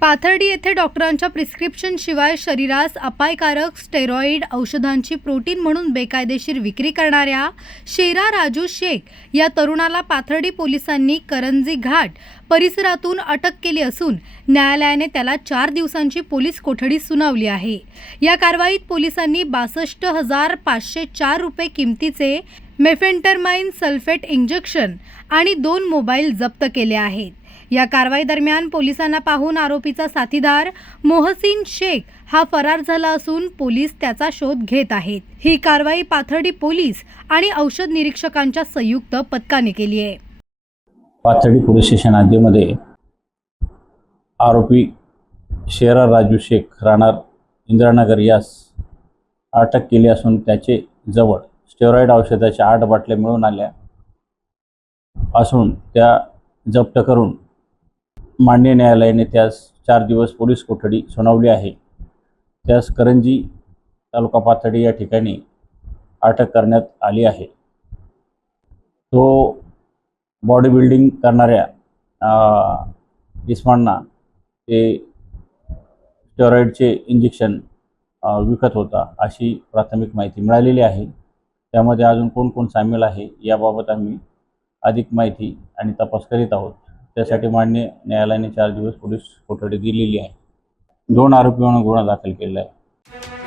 पाथर्डी येथे डॉक्टरांच्या प्रिस्क्रिप्शन शिवाय शरीरास अपायकारक स्टेरॉइड औषधांची प्रोटीन म्हणून बेकायदेशीर विक्री करणाऱ्या शेरा राजू शेख या तरुणाला पाथर्डी पोलिसांनी करंजी घाट परिसरातून अटक केली असून न्यायालयाने त्याला 4 दिवसांची पोलीस कोठडी सुनावली आहे। या कारवाईत पोलिसांनी 62,504 रुपये किमतीचे मेफेंटरमाइन सल्फेट इंजेक्शन आणि 2 मोबाईल जप्त केले आहेत। या कारवाई दरम्यान पोलिसांना पाहून आरोपीचा साथीदार मोहसिन शेख हा फरार झाला असून पोलीस त्याचा शोध घेत आहेत। ही कारवाई पाथर्डी पोलीस आणि औषध निरीक्षकांच्या संयुक्त पथकाने केली आहे। पाथर्डी पोलीस स्टेशन हद्दीमध्ये आरोपी शेरा राजू शेख राहणार इंदिरानगर यास अटक केली असून त्याचे जवळ स्टेरॉइड औषधाच्या 8 बाटल्या मिळून आल्या असून त्या जप्त करून माननीय न्यायालयाने त्यास 4 दिवस पोलीस कोठडी सुनावली आहे। त्यास करंजी तालुका पाथर्डी या ठिकाणी अटक करण्यात आली आहे। तो बॉडी बिल्डिंग करणाऱ्या इस्मांना ते स्टेरॉइडचे इंजेक्शन विकत होता अशी प्राथमिक माहिती मिळालेली आहे। त्यामध्ये अजून कोण कोण सामील आहे याबाबत आम्ही अधिक माहिती आणि तपास करीत आहोत। त्यासाठी माननीय न्यायालयाने 4 दिवस पोलीस कोठडी दिलेली आहे। 2 आरोपी म्हणून गुन्हा दाखल केला आहे।